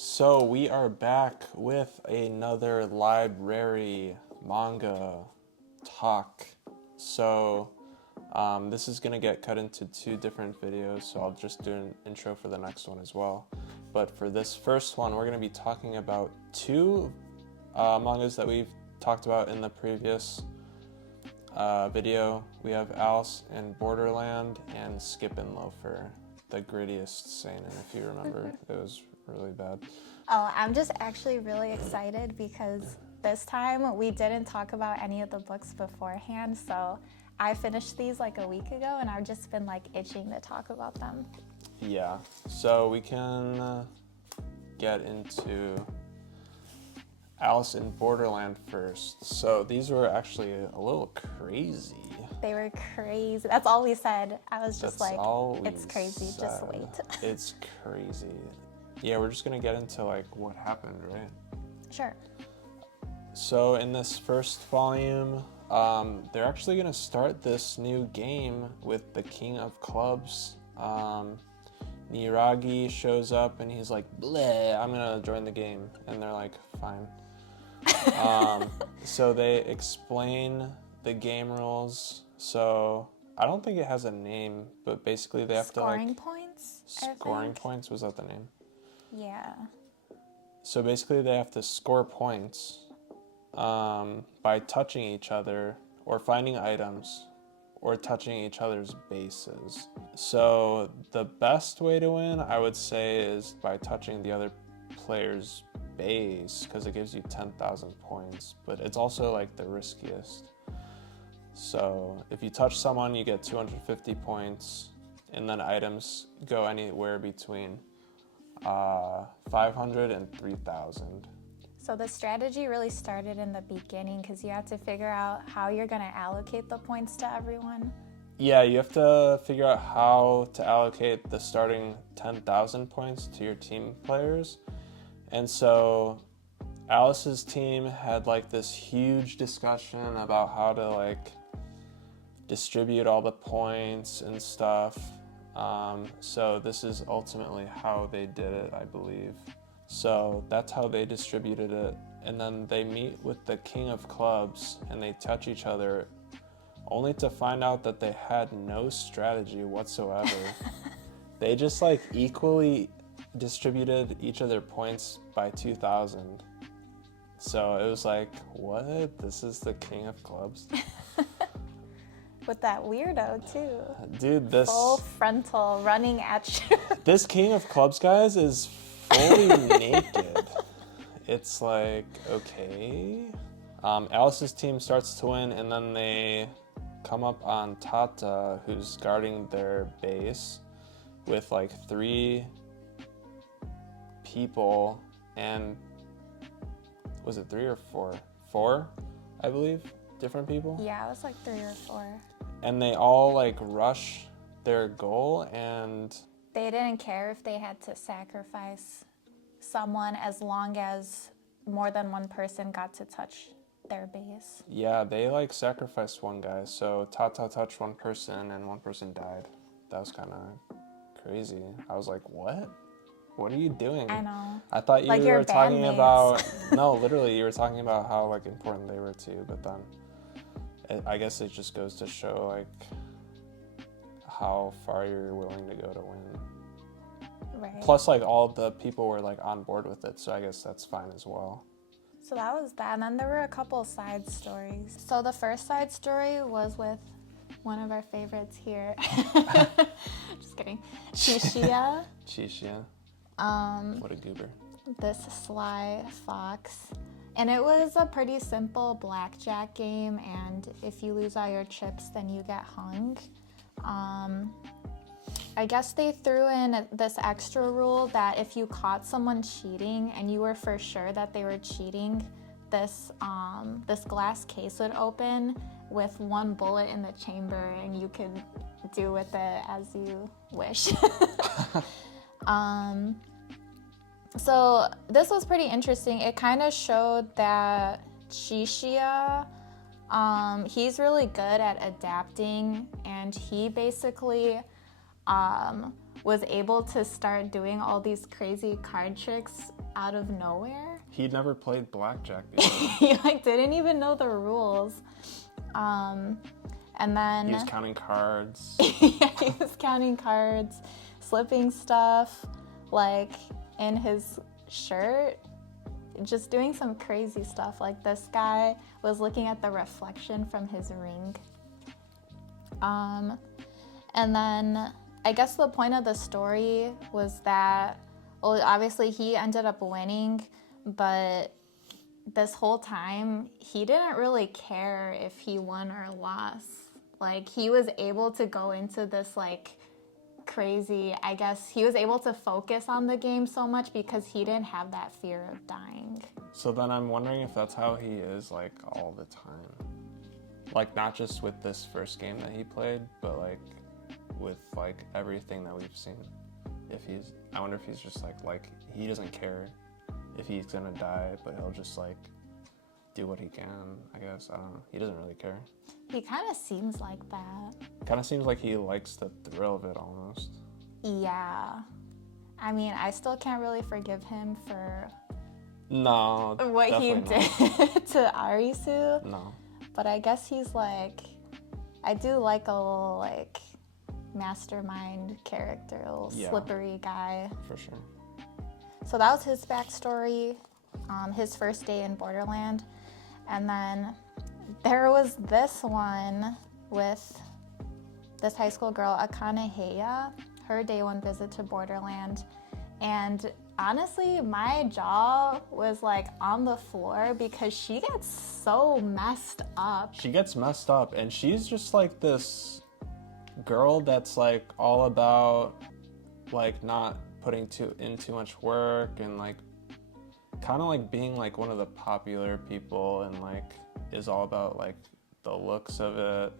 So we are back with another library manga talk. So this is gonna get cut into two different videos, so I'll just do an intro for the next one as well. But for this first one, we're gonna be talking about two mangas that we've talked about in the previous video. We have Alice in Borderland and Skip and Loafer, the grittiest seinen, if you remember. It was really bad. Oh, I'm just actually really excited because this time we didn't talk about any of the books beforehand, so I finished these like a week ago and I've just been like itching to talk about them. Yeah, so we can get into Alice in Borderland first. So these were actually a little crazy. They were crazy. That's all we said. I was just That's like, all we it's crazy, said. just wait. It's crazy. Yeah, we're just gonna get into like what happened, right? Sure. So in this first volume, they're actually gonna start this new game with the King of Clubs. Niragi shows up and he's like, bleh, I'm gonna join the game. And they're like, fine. So they explain the game rules. So I don't think it has a name, but basically they have Scoring to points? Scoring points? Was that the name? Yeah. So basically they have to score points by touching each other or finding items or touching each other's bases. So the best way to win, I would say, is by touching the other player's base, because it gives you 10,000 points, but it's also like the riskiest. So if you touch someone, you get 250 points, and then items go anywhere between 500 and 3,000. So the strategy really started in the beginning because you have to figure out how you're going to allocate the points to everyone. Yeah, you have to figure out how to allocate the starting 10,000 points to your team players. And so Alice's team had like this huge discussion about how to like distribute all the points and stuff. So this is ultimately how they did it, I believe. So that's how they distributed it. And then they meet with the King of Clubs and they touch each other, only to find out that they had no strategy whatsoever. They just like equally distributed each of their points by 2,000. So it was like, what? This is the King of Clubs? With that weirdo too. Dude, this full frontal running at you. This King of Clubs, guys, is fully naked. It's like, okay. Alice's team starts to win, and then they come up on Tata, who's guarding their base, with like 3 people, and was it 3 or 4? 4, I believe, different people. Yeah, it was like 3 or 4. And they all like rush their goal, and they didn't care if they had to sacrifice someone as long as more than one person got to touch their base. Yeah, they like sacrificed one guy. So Tata touched one person and one person died. That was kind of crazy. I was like, what? What are you doing? I know. I thought you like were talking bandmates. about, no, literally you were talking about how like important they were too, but then I guess it just goes to show like how far you're willing to go to win. Right. Plus like all the people were like on board with it, so I guess that's fine as well. So that was that, and then there were a couple side stories. So the first side story was with one of our favorites here. Just kidding. Chishia. Chishia. What a goober. This sly fox. And it was a pretty simple blackjack game, and if you lose all your chips, then you get hung. I guess they threw in this extra rule that if you caught someone cheating and you were for sure that they were cheating, this glass case would open with 1 bullet in the chamber, and you could do with it as you wish. So this was pretty interesting. It kind of showed that Chishia, he's really good at adapting, and he basically was able to start doing all these crazy card tricks out of nowhere. He'd never played blackjack before. He like didn't even know the rules. And then He was counting cards. yeah, he was counting cards, slipping stuff like in his shirt, just doing some crazy stuff. Like this guy was looking at the reflection from his ring. And then I guess the point of the story was that, well, obviously he ended up winning, but this whole time he didn't really care if he won or lost. Like he was able to go into this like crazy, I guess he was able to focus on the game so much because he didn't have that fear of dying. So then I'm wondering if that's how he is like all the time. Like not just with this first game that he played, but like with like everything that we've seen. I wonder if he's just like he doesn't care if he's gonna die, but he'll just like do what he can, I guess. I don't know. He doesn't really care. He kind of seems like that. Kind of seems like he likes the thrill of it almost. Yeah. I mean, I still can't really forgive him for No, what he did to Arisu. No. But I guess he's like, I do like a little like mastermind character, a little slippery guy. For sure. So that was his backstory, his first day in Borderland. And then there was this one with this high school girl, Akane Heya, her day one visit to Borderland. And honestly, my jaw was like on the floor because she gets so messed up. She gets messed up, and she's just like this girl that's like all about like not putting in too much work and like kind of like being like one of the popular people and like is all about like the looks of it.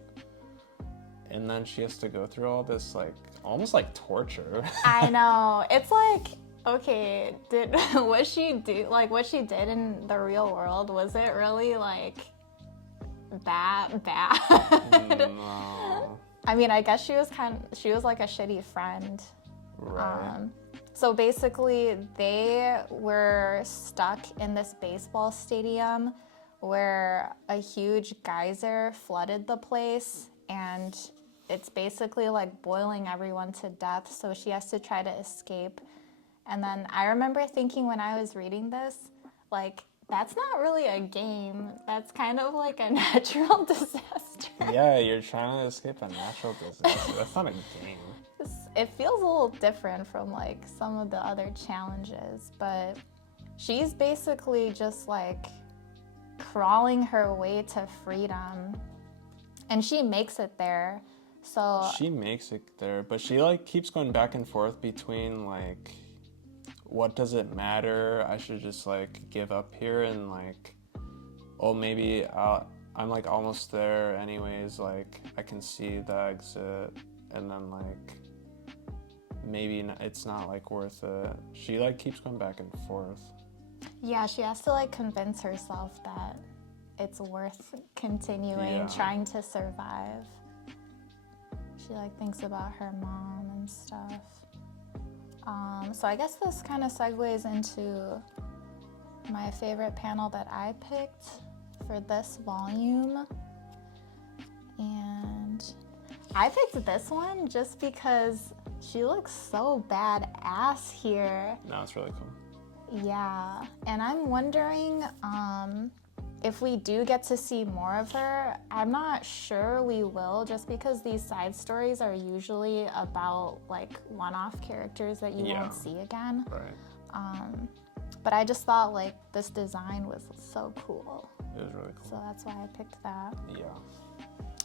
And then she has to go through all this like almost like torture. I know. It's like, okay, what she did in the real world, was it really like that bad? No. I mean, I guess she was like a shitty friend. Right. So basically, they were stuck in this baseball stadium where a huge geyser flooded the place, and it's basically like boiling everyone to death. So she has to try to escape. And then I remember thinking when I was reading this, like, that's not really a game. That's kind of like a natural disaster. Yeah, you're trying to escape a natural disaster. That's not a game. It feels a little different from like some of the other challenges, but she's basically just like crawling her way to freedom, and she makes it there. So she makes it there, but she like keeps going back and forth between like, what does it matter? I should just like give up here and like, oh, maybe I'm like almost there anyways. Like I can see the exit, and then like maybe it's not like worth it. She like keeps going back and forth. yeah, she has to like convince herself that it's worth continuing trying to survive. She like thinks about her mom and stuff. So I guess this kind of segues into my favorite panel that I picked for this volume. And I picked this one just because she looks so badass here. No, it's really cool. Yeah, and I'm wondering if we do get to see more of her. I'm not sure we will, just because these side stories are usually about like one-off characters that you won't see again. Right. But I just thought like this design was so cool. It was really cool. So that's why I picked that. Yeah.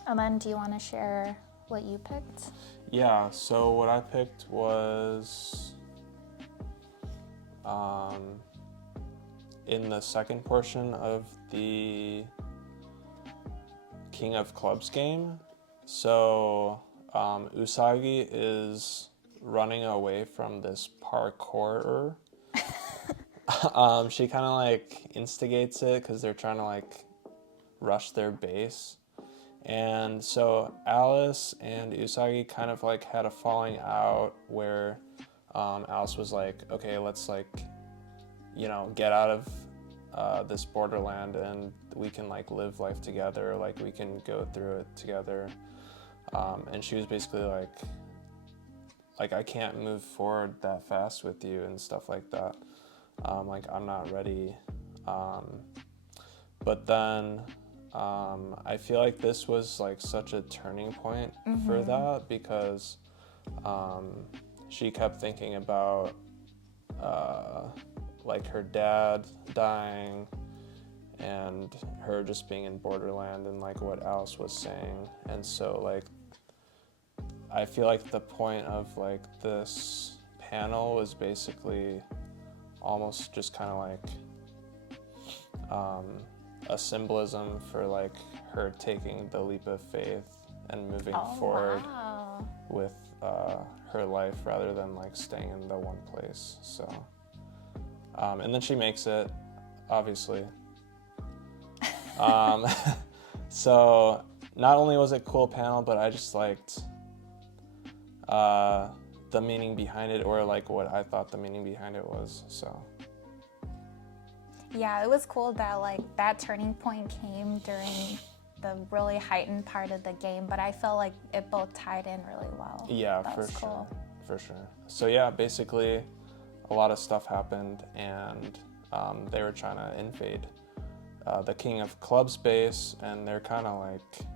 And then do you want to share what you picked? Yeah, so what I picked was in the second portion of the King of Clubs game. So Usagi is running away from this parkourer. She kind of like instigates it because they're trying to like rush their base. And so Alice and Usagi kind of like had a falling out where Alice was like, okay, let's like, get out of this Borderland and we can like live life together, like we can go through it together. And she was basically like I can't move forward that fast with you and stuff like that. Like I'm not ready. But then I feel like this was like such a turning point for that because she kept thinking about like her dad dying and her just being in Borderland and like what Alice was saying. And so like I feel like the point of like this panel was basically almost just kind of like a symbolism for like her taking the leap of faith and moving forward with her life rather than like staying in the one place. So and then she makes it, obviously. So not only was it a cool panel, but I just liked the meaning behind it, or like what I thought the meaning behind it was. So yeah, it was cool that like that turning point came during the really heightened part of the game, but I felt like it both tied in really well. Yeah, that for was sure. Cool. For sure. So yeah, basically a lot of stuff happened and they were trying to invade the King of Clubs base, and they're kind of like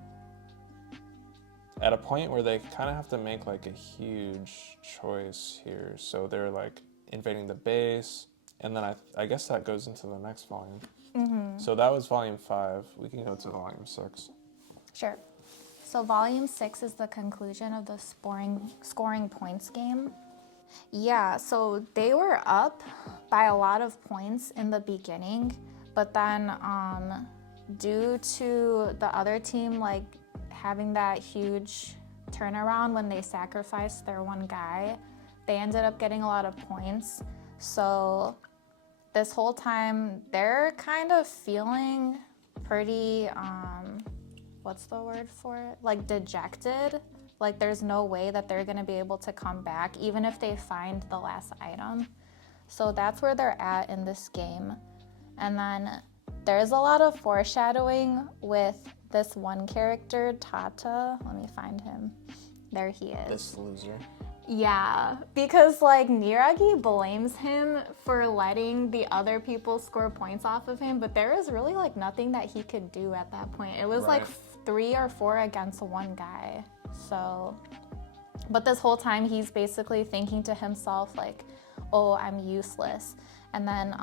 at a point where they kind of have to make like a huge choice here. So they're like invading the base, and then I guess that goes into the next volume. So that was volume 5. We can go to volume 6. Sure. So volume 6 is the conclusion of the scoring points game. Yeah, so they were up by a lot of points in the beginning, but then due to the other team like having that huge turnaround when they sacrificed their one guy, they ended up getting a lot of points. So this whole time they're kind of feeling pretty what's the word for it? Like dejected. Like there's no way that they're gonna be able to come back even if they find the last item. So that's where they're at in this game. And then there's a lot of foreshadowing with this one character, Tata. Let me find him. There he is. This loser. Yeah, because like Niragi blames him for letting the other people score points off of him, but there is really like nothing that he could do at that point. It was like 3 or 4 against one guy. So, but this whole time he's basically thinking to himself like, oh, I'm useless. And then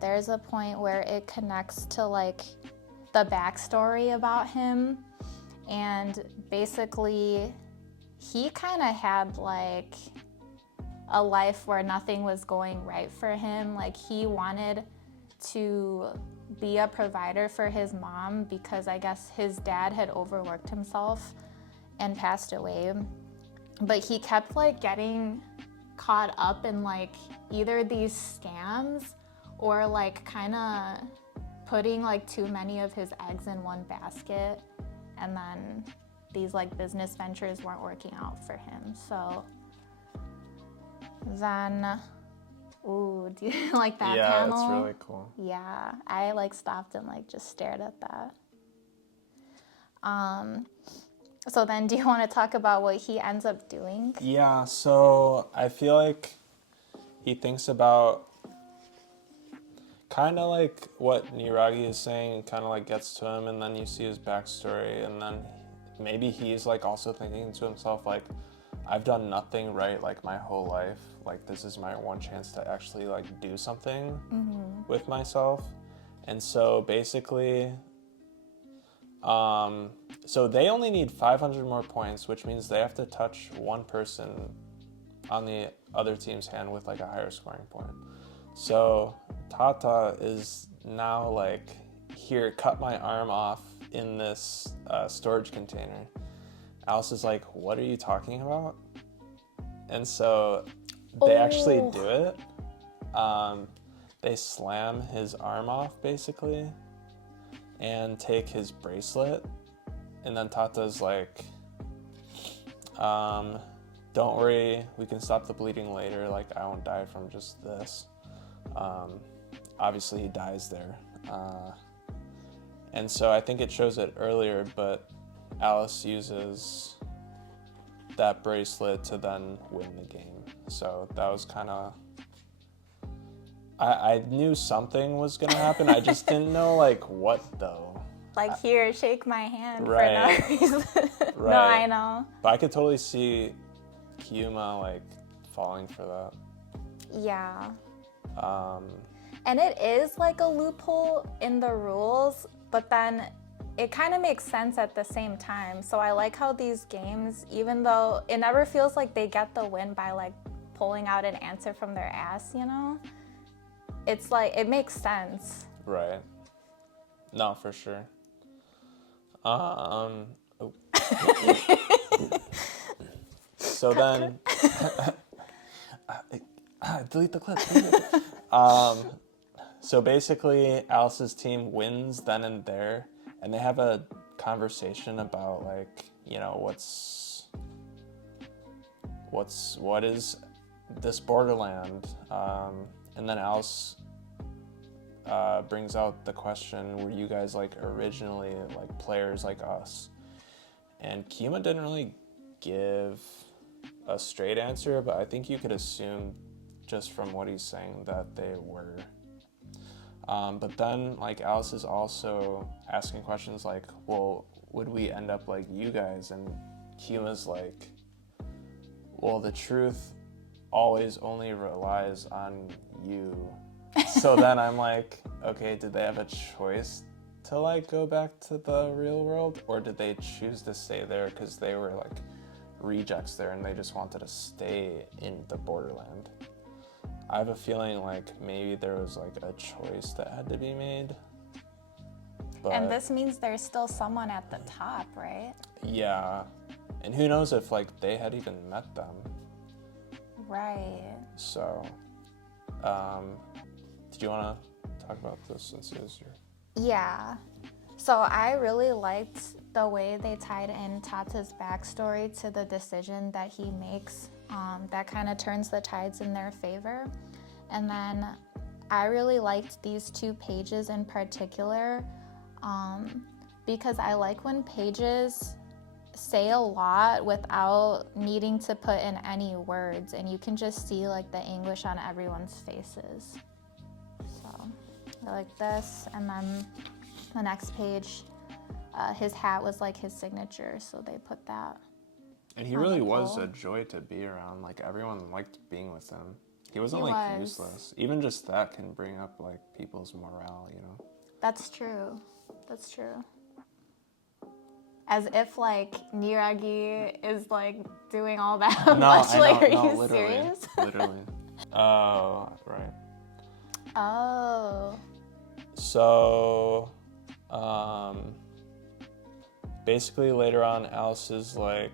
there's a point where it connects to like the backstory about him, and basically he kind of had like a life where nothing was going right for him. Like he wanted to be a provider for his mom because I guess his dad had overworked himself and passed away. But he kept like getting caught up in like either these scams or like kind of putting like too many of his eggs in one basket, and then these like business ventures weren't working out for him. So then, ooh, do you like that panel? Yeah, it's really cool. Yeah, I like stopped and like just stared at that. So then do you want to talk about what he ends up doing? Yeah, so I feel like he thinks about kind of like what Niragi is saying and kind of like gets to him, and then you see his backstory, and then maybe he's like also thinking to himself like, I've done nothing right like my whole life, like this is my one chance to actually like do something with myself. And so basically so they only need 500 more points, which means they have to touch one person on the other team's hand with like a higher scoring point. So Tata is now like, here, cut my arm off in this storage container. Alice is like, what are you talking about? And so they actually do it. They slam his arm off basically and take his bracelet and then Tata's like, don't worry, we can stop the bleeding later. Like, I won't die from just this. Obviously, he dies there. And so I think it shows it earlier, but Alice uses that bracelet to then win the game. So that was kind of... I knew something was going to happen. I just didn't know, like, what, though. Like, here, shake my hand Right. for no reason. Right. No, I know. But I could totally see Kyuma, like, falling for that. Yeah. And it is like a loophole in the rules, but then it kind of makes sense at the same time. So I like how these games, even though it never feels like they get the win by like pulling out an answer from their ass, you know? It's like, it makes sense. Right. No, for sure. Oh. So then, delete the clip. So basically, Alice's team wins then and there, and they have a conversation about, like, you know, what is this Borderland? And then Alice brings out the question, were you guys like originally like players like us? And Kyuma didn't really give a straight answer, but I think you could assume just from what he's saying that they were. But then like Alice is also asking questions like, well, would we end up like you guys? And Kyuma's like, well, the truth always only relies on you. So then I'm like, okay, did they have a choice to like go back to the real world, or did they choose to stay there because they were like rejects there and they just wanted to stay in the Borderland? I have a feeling like maybe there was like a choice that had to be made. But And this means there's still someone at the top, right? yeah, and who knows if like they had even met them. Right. So, did you want to talk about this since it was your... Yeah. So I really liked the way they tied in Tata's backstory to the decision that he makes. That kind of turns the tides in their favor. And then I really liked these 2 pages in particular, because I like when pages say a lot without needing to put in any words, and you can just see like the anguish on everyone's faces. So I like this. And then the next page, his hat was like his signature, so they put that. And he really was a joy to be around. Like, everyone liked being with him. He wasn't useless. Even just that can bring up like people's morale, you know? That's true. That's true. As if like Niragi is like doing all that much. Like, are you literally, serious? Literally. Oh, right. Oh. So, basically later on, Alice is like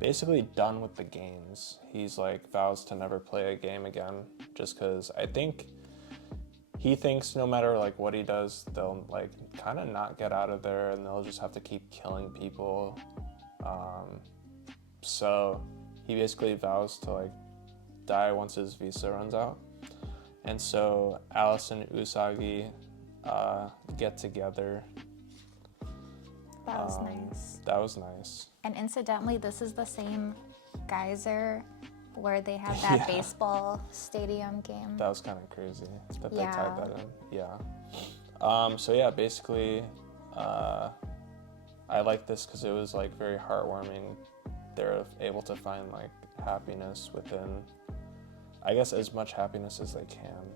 basically done with the games. He's like vows to never play a game again, just because I think he thinks no matter like what he does, they'll like kind of not get out of there, and they'll just have to keep killing people. So he basically vows to like die once his visa runs out. And so Alice and Usagi get together. That was nice. That was nice. And incidentally, this is the same geyser where they had that baseball stadium game. That was kind of crazy that they tied that in. Yeah. So yeah, basically, I like this because it was like very heartwarming. They're able to find like happiness within, I guess, as much happiness as they can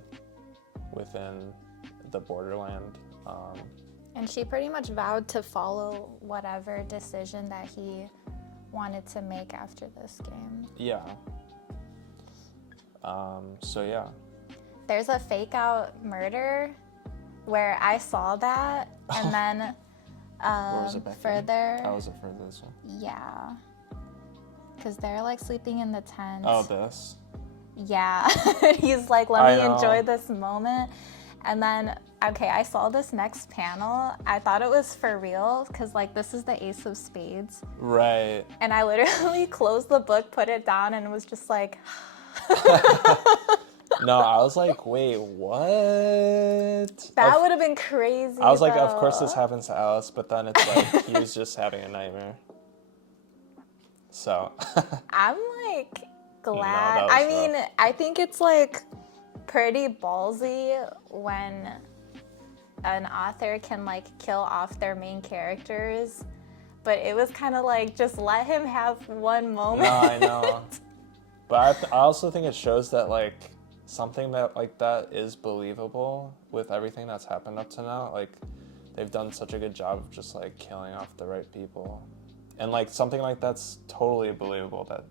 within the Borderland. And she pretty much vowed to follow whatever decision that he wanted to make after this game. Yeah. So yeah. There's a fake out murder where I saw that, and then Where was it back further. How was it for this one? Yeah. Because they're like sleeping in the tent. Oh, this? Yeah. He's like, let me enjoy this moment. And then, okay, I saw this next panel. I thought it was for real because, like, this is the Ace of Spades. Right. And I literally closed the book, put it down, and was just like... No, I was like, wait, what? That would have been crazy, I was like, though. of course this happens to Alice, but then it's like he was just having a nightmare. So. I'm, like, glad. that was I mean, rough. I think it's, like, pretty ballsy when an author can, like, kill off their main characters. But it was kind of like, just let him have one moment. No, I know. But I also think it shows that, like, something that like that is believable with everything that's happened up to now. Like, they've done such a good job of just, like, killing off the right people. And, like, something like that's totally believable that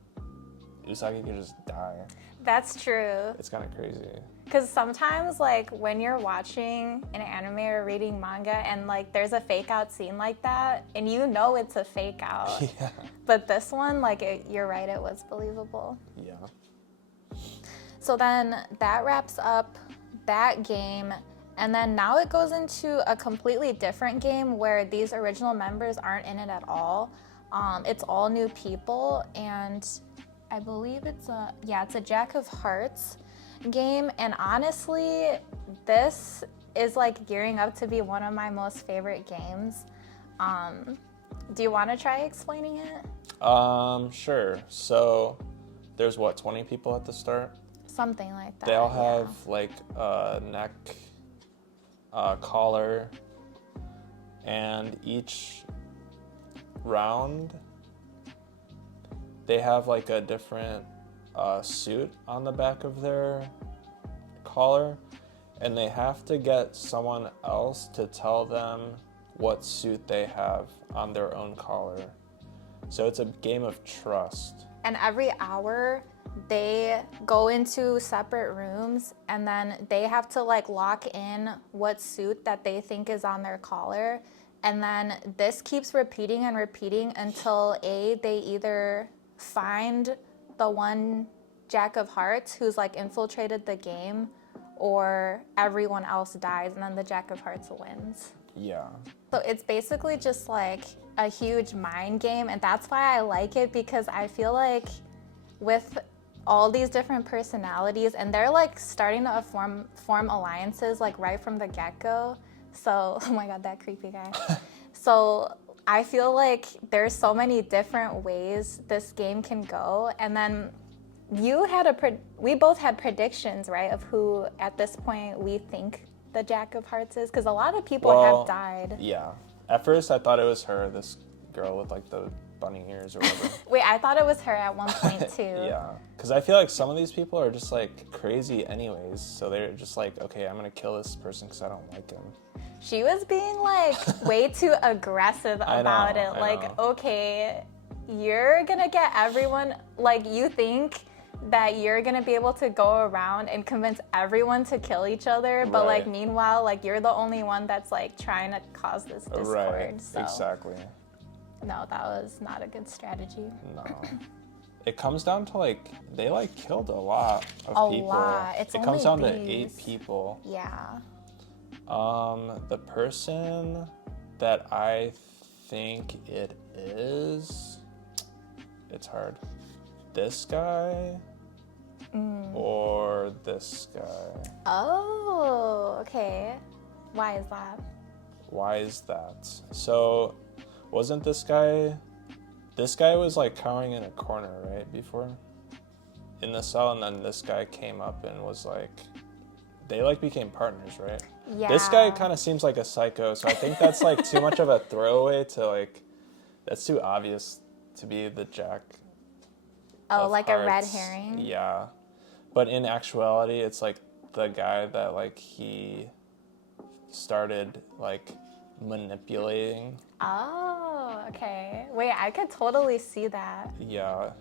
Usagi could just die. That's true. It's kind of crazy. Because sometimes, like, when you're watching an anime or reading manga and, like, there's a fake out scene like that, and you know it's a fake out. Yeah. But this one, like, you're right, it was believable. Yeah. So then that wraps up that game. And then now it goes into a completely different game where these original members aren't in it at all. It's all new people, and I believe it's a Jack of Hearts game. And honestly, this is like gearing up to be one of my most favorite games. Do you want to try explaining it? Sure. So there's 20 people at the start? Something like that. They all have like a neck collar, and each round they have like a different suit on the back of their collar, and they have to get someone else to tell them what suit they have on their own collar. So it's a game of trust. And every hour they go into separate rooms, and then they have to like lock in what suit that they think is on their collar. And then this keeps repeating and repeating until they either find the one Jack of Hearts who's like infiltrated the game, or everyone else dies and then the Jack of Hearts wins. Yeah. So it's basically just like a huge mind game, and that's why I like it, because I feel like with all these different personalities, and they're like starting to form alliances like right from the get-go. So, oh my god, that creepy guy. So I feel like there's so many different ways this game can go. And then we both had predictions, right, of who at this point we think the Jack of Hearts is, because a lot of people have died. Yeah. At first I thought it was her, this girl with like the bunny ears or whatever. Wait, I thought it was her at one point too. Yeah, because I feel like some of these people are just like crazy anyways, so they're just like, okay, I'm gonna kill this person because I don't like him. She was being like way too aggressive about it. Like, okay, you're gonna get everyone, like, you think that you're gonna be able to go around and convince everyone to kill each other, but like meanwhile, like, you're the only one that's like trying to cause this discord. Right, so. exactly. No, that was not a good strategy. No. It comes down to like, they like killed a lot of people. It comes down to 8 people. Yeah. The person that I think it is, it's hard. This guy or this guy. Oh, okay. Why is that? Why is that? So, wasn't this guy was like cowering in a corner, right, before? In the cell, and then this guy came up and was like, they like became partners, right? Yeah. This guy kind of seems like a psycho, so I think that's like too much of a throwaway to like, that's too obvious to be the Jack. Oh, like Hearts. a red herring? Yeah. But in actuality, it's like the guy that like he started like manipulating. Oh, okay. Wait, I could totally see that. Yeah.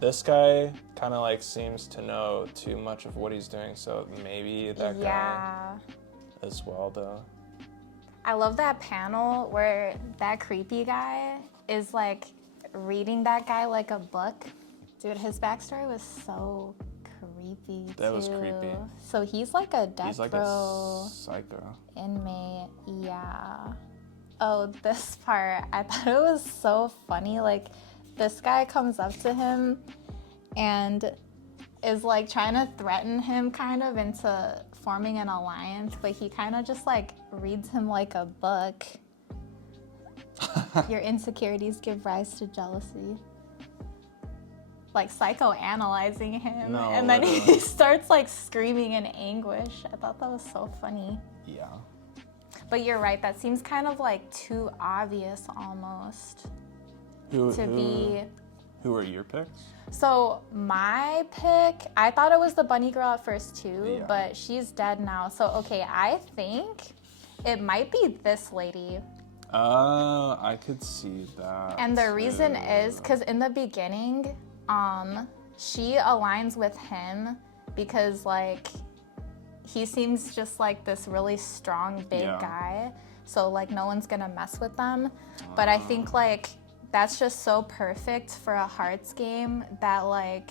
This guy kind of like seems to know too much of what he's doing, so maybe that guy as well, though. I love that panel where that creepy guy is like reading that guy like a book. Dude, his backstory was so creepy too. That was creepy. So he's like a death He's like row a psycho. inmate. Yeah. Oh, this part, I thought it was so funny. Like, this guy comes up to him and is like trying to threaten him kind of into forming an alliance, but he kind of just like reads him like a book. Your insecurities give rise to jealousy. Like psychoanalyzing him. No, and then he literally. starts like screaming in anguish. I thought that was so funny. Yeah. But you're right, that seems kind of like too obvious almost Who be. Who are your picks? So my pick, I thought it was the bunny girl at first too, Yeah. but she's dead now. So okay, I think it might be this lady. I could see that. And the reason too. is because in the beginning, she aligns with him because like he seems just like this really strong big Yeah. guy. So like no one's gonna mess with them. But I think like that's just so perfect for a hearts game that like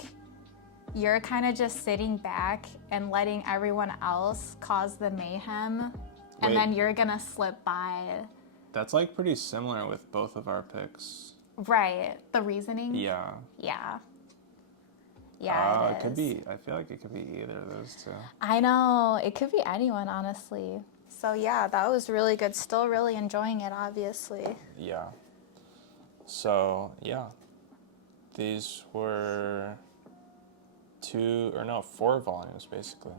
you're kind of just sitting back and letting everyone else cause the mayhem, and Wait. then you're gonna slip by. That's like pretty similar with both of our picks. Right. The reasoning? Yeah. Yeah. Yeah, it could be. I feel like it could be either of those two. I know. It could be anyone, honestly. So yeah, that was really good. Still really enjoying it, obviously. Yeah. So, yeah. These were 4 volumes, basically.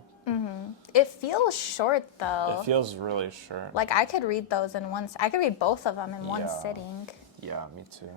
It feels short, though. It feels really short. Like, I could read those in I could read both of them in one Yeah. sitting. Yeah, me too.